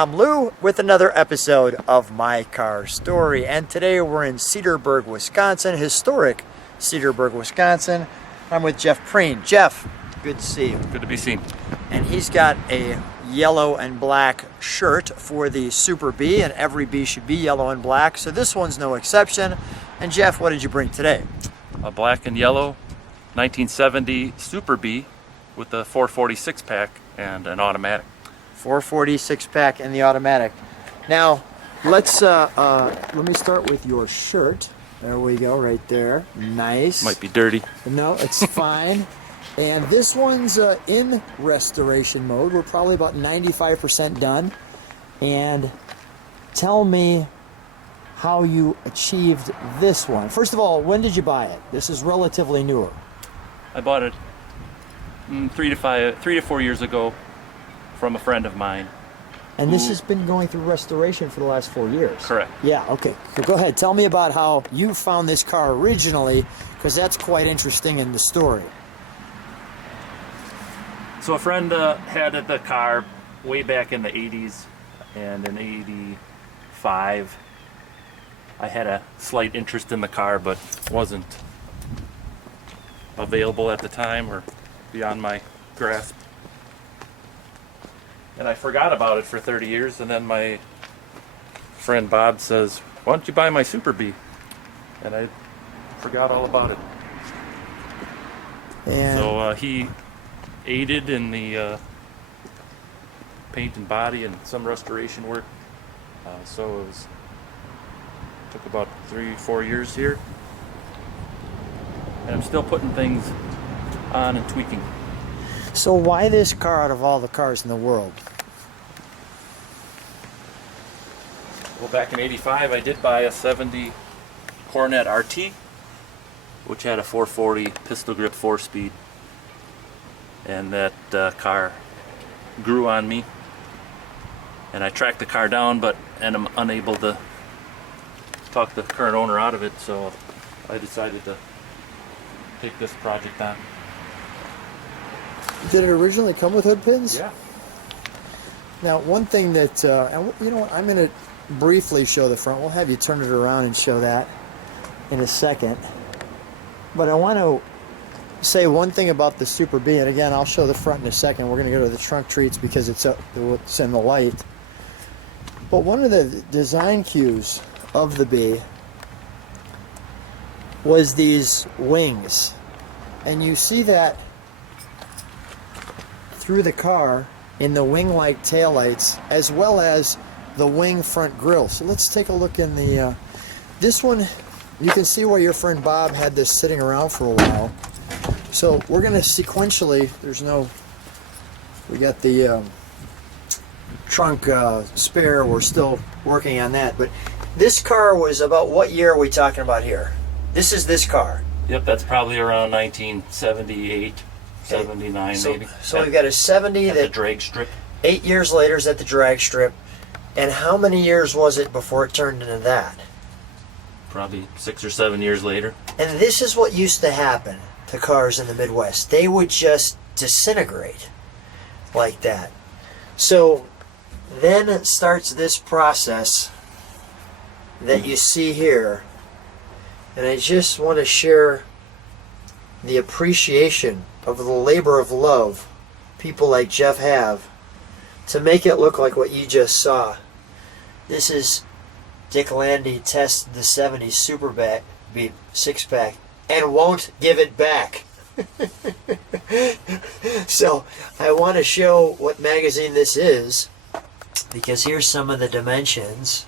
I'm Lou with another episode of My Car Story, and today we're in Cedarburg, Wisconsin, historic Cedarburg, Wisconsin. I'm with Jeff Priem. Jeff, good to see you. Good to be seen. And he's got a yellow and black shirt for the Super B, and every B should be yellow and black, so this one's no exception. And Jeff, what did you bring today? A black and yellow 1970 Super B with a 446 pack and an automatic. 446 pack and the automatic. Now, let's let me start with your shirt. There we go, right there. Nice. Might be dirty. No, it's fine. And this one's in restoration mode. We're probably about 95% done. And tell me how you achieved this one. First of all, when did you buy it? This is relatively newer. I bought it 3 to 4 years ago from a friend of mine. And this has been going through restoration for the last 4 years. Correct. Yeah, okay. So go ahead. Tell me about how you found this car originally, because that's quite interesting in the story. So a friend had the car way back in the 80s, and in 85 I had a slight interest in the car, but wasn't available at the time or beyond my grasp. And I forgot about it for 30 years, and then my friend Bob says, "Why don't you buy my Super B?" And I forgot all about it. And So he aided in the paint and body and some restoration work. So it took about 3-4 years here. And I'm still putting things on and tweaking. so why this car out of all the cars in the world? Well, back in 85 I did buy a 70 Coronet RT, which had a 440 pistol grip 4-speed. And that car grew on me. And I tracked the car down, but I'm unable to talk the current owner out of it, so I decided to take this project on. Did it originally come with hood pins? Yeah. Now, one thing that, you know what, I'm going to briefly show the front. We'll have you turn it around and show that in a second. But I want to say one thing about the Super B, and again, I'll show the front in a second. We're going to go to the trunk treats because it's in the light. But one of the design cues of the B was these wings. And you see that through the car in the wing-like taillights, as well as the wing front grille. So let's take a look in the this one. You can see where your friend Bob had this sitting around for a while. So we're going to sequentially, we got the trunk spare, we're still working on that, but this car was about, what year are we talking about here? This is this car. Yep, that's probably around 1978, 79 so, maybe. So we've got a 70 at that the drag strip. 8 years later is at the drag strip. And how many years was it before it turned into that? Probably 6 or 7 years later. And this is what used to happen to cars in the Midwest. They would just disintegrate like that. So then it starts this process that you see here. And I just want to share the appreciation of the labor of love people like Jeff have to make it look like what you just saw. This is Dick Landy tested the 70 Super B 6-pack and won't give it back. So I want to show what magazine this is, because here's some of the dimensions.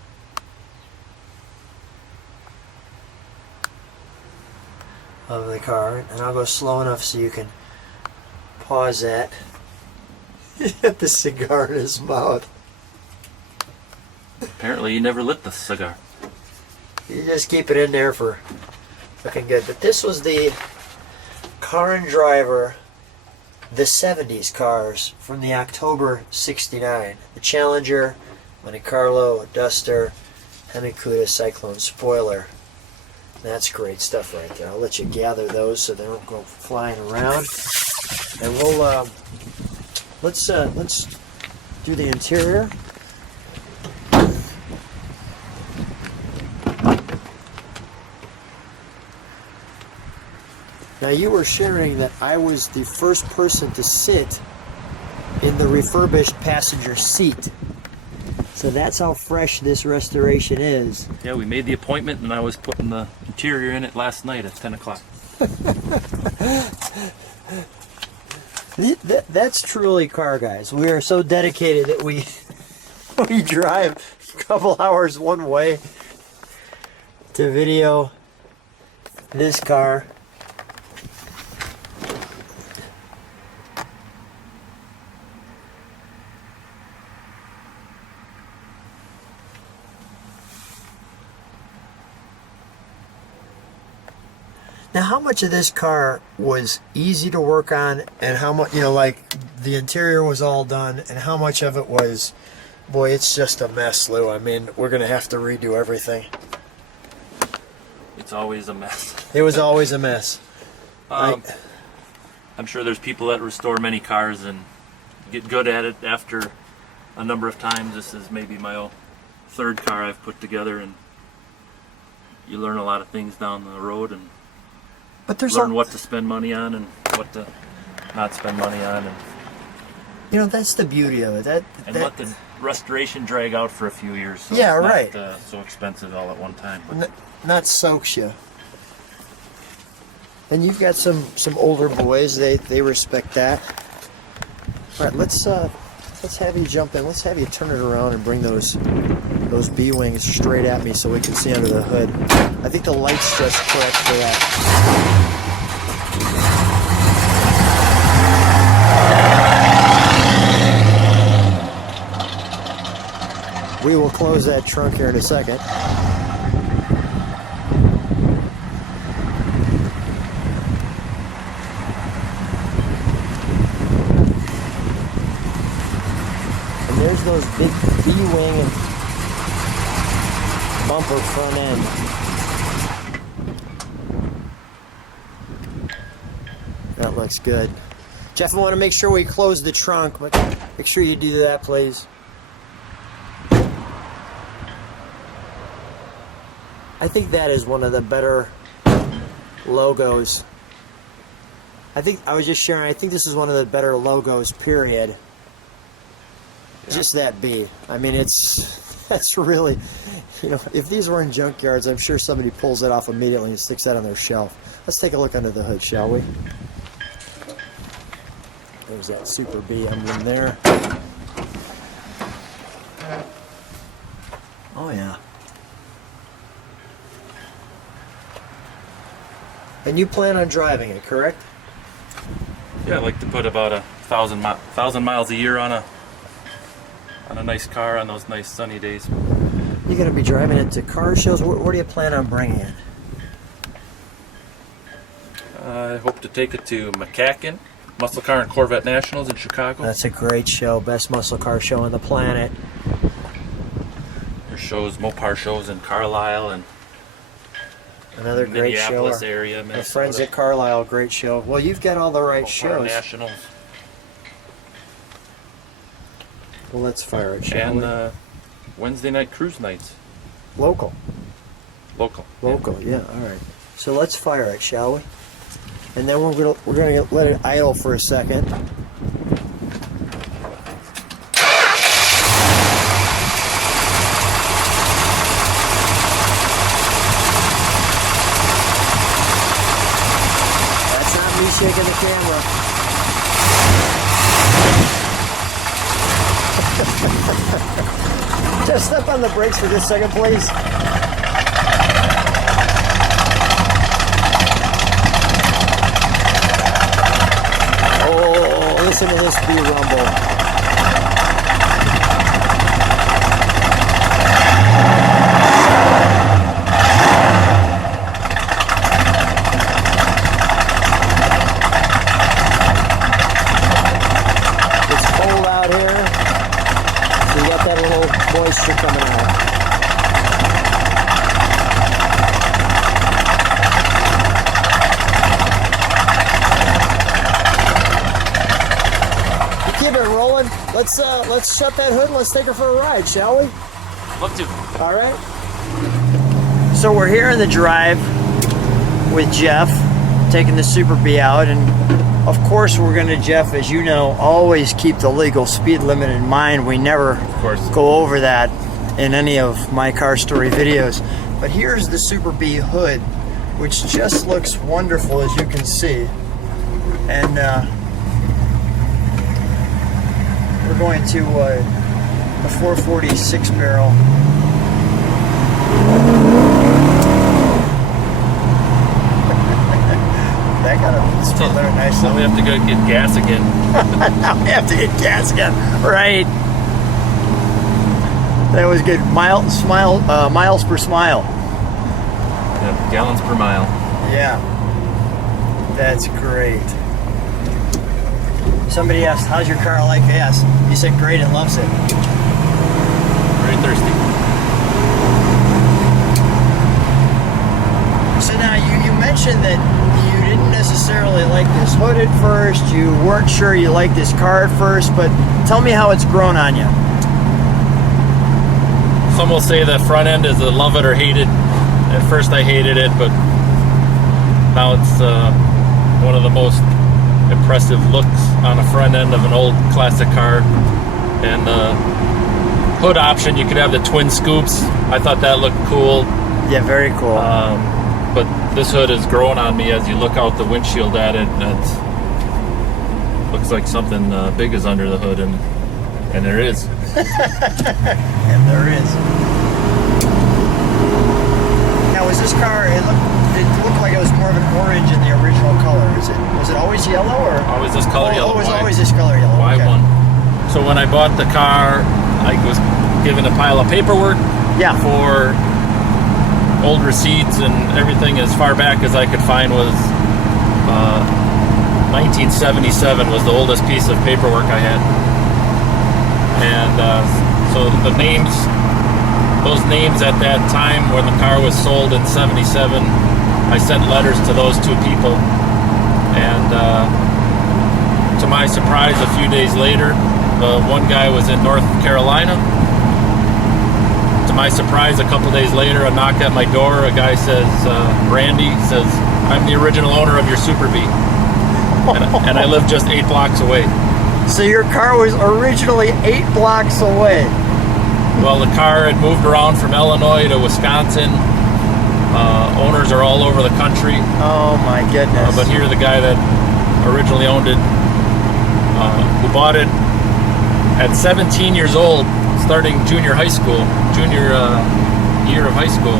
Of the car, and I'll go slow enough so you can pause that. He had the cigar in his mouth. Apparently you never lit the cigar. You just keep it in there for looking good. But this was the Car and Driver, the 70s cars from the October 69. The Challenger, Monte Carlo, Duster, Hemi Cuda, Cyclone spoiler. That's great stuff right there. I'll let you gather those so they don't go flying around. And we'll let's do the interior. Now you were sharing that I was the first person to sit in the refurbished passenger seat. So that's how fresh this restoration is. Yeah, we made the appointment and I was putting the interior in it last night at 10 o'clock. That's truly car guys. We are so dedicated that we drive a couple hours one way to video this car. Now, how much of this car was easy to work on, and how much, like the interior was all done, and how much of it was, boy, it's just a mess, Lou. I mean, we're going to have to redo everything. It's always a mess. It was always a mess. I'm sure there's people that restore many cars and get good at it after a number of times. This is maybe my third car I've put together, and you learn a lot of things down the road and learn what to spend money on and what to not spend money on. And that's the beauty of it. Let the restoration drag out for a few years. So yeah, it's right. Not so expensive all at one time. But Not soaks you. And you've got some older boys. They respect that. All right, let's have you jump in. Let's have you turn it around and bring those B-wings straight at me so we can see under the hood. I think the light's just correct for that. We will close that trunk here in a second. And there's those big B-wing and bumper front end. That looks good. Jeff, I want to make sure we close the trunk, but make sure you do that, please. I think that is one of the better logos. I think this is one of the better logos, period. Yeah. Just that B. I mean, that's really, if these were in junkyards, I'm sure somebody pulls it off immediately and sticks that on their shelf. Let's take a look under the hood, shall we? There's that Super B emblem there. Oh, yeah. And you plan on driving it, correct? Yeah, I like to put about 1,000 miles a year on a nice car on those nice sunny days. You're going to be driving it to car shows? Where do you plan on bringing it? I hope to take it to McCacken, Muscle Car and Corvette Nationals in Chicago. That's a great show. Best muscle car show on the planet. There's Mopar shows in Carlisle and another great show. Minneapolis area, Minnesota. The friends at Carlisle, great show. Well, you've got all the right shows. Nationals. Well, let's fire it, shall we? And Wednesday night cruise nights. Local, Yeah. All right. So let's fire it, shall we? And then we're gonna let it idle for a second. Shaking the camera. Just step on the brakes for just a second, please. Oh, listen to this B rumble. Moisture coming out. You keep it rolling. Let's shut that hood and let's take her for a ride, shall we? Love to. All right. So we're here in the drive with Jeff taking the Super Bee out, and of course we're going to, Jeff, as you know, always keep the legal speed limit in mind. We never go over that in any of my car story videos. But here's the Super Bee hood, which just looks wonderful, as you can see. And we're going to a 446 barrel. That got a spin there nice. So we have to go get gas again. Now we have to get gas again. Right. That was good. Miles per smile. Yeah, gallons per mile. Yeah. That's great. Somebody asked, how's your car like gas? You said great and loves it. Very thirsty. So now you mentioned that you didn't necessarily like this hood at first. You weren't sure you liked this car at first, but tell me how it's grown on you. Some will say the front end is a love it or hate it. At first I hated it, but now it's one of the most impressive looks on the front end of an old classic car. And hood option, you could have the twin scoops. I thought that looked cool. Yeah, very cool. But this hood has grown on me as you look out the windshield at it. It looks like something big is under the hood, and there is. And there is. Now, was this car? It looked like it was more of an orange in the original color. Was it always yellow, or always this color yellow? Oh, it was always this color yellow. Y1. Okay. So when I bought the car, I was given a pile of paperwork. Yeah. For old receipts and everything as far back as I could find was 1977 was the oldest piece of paperwork I had. And so the names, those names at that time when the car was sold in 77, I sent letters to those two people. And to my surprise, a few days later, one guy was in North Carolina. To my surprise, a couple days later, a knock at my door. A guy says, Randy says, I'm the original owner of your Super Bee. And I live just 8 blocks away. So your car was originally 8 blocks away. Well, the car had moved around from Illinois to Wisconsin. Owners are all over the country. Oh my goodness. But here, the guy that originally owned it, who bought it at 17 years old, starting junior year of high school.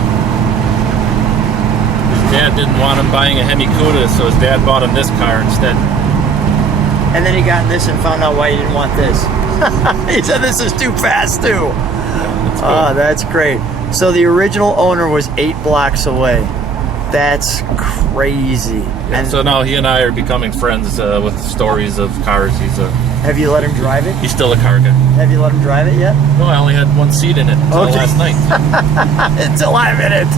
His dad didn't want him buying a Hemi Cuda, so his dad bought him this car instead. And then he got in this and found out why he didn't want this. He said this is too fast too. Yeah, that's great. So the original owner was 8 blocks away. That's crazy. Yeah, and so now he and I are becoming friends with stories of cars. Have you let him drive it? He's still a car guy. Have you let him drive it yet? No, I only had one seat in it until last night. Until I'm in it.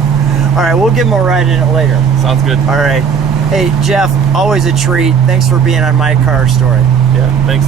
All right, we'll give him a ride in it later. Sounds good. All right. Hey, Jeff, always a treat. Thanks for being on my car story. Yeah, thanks.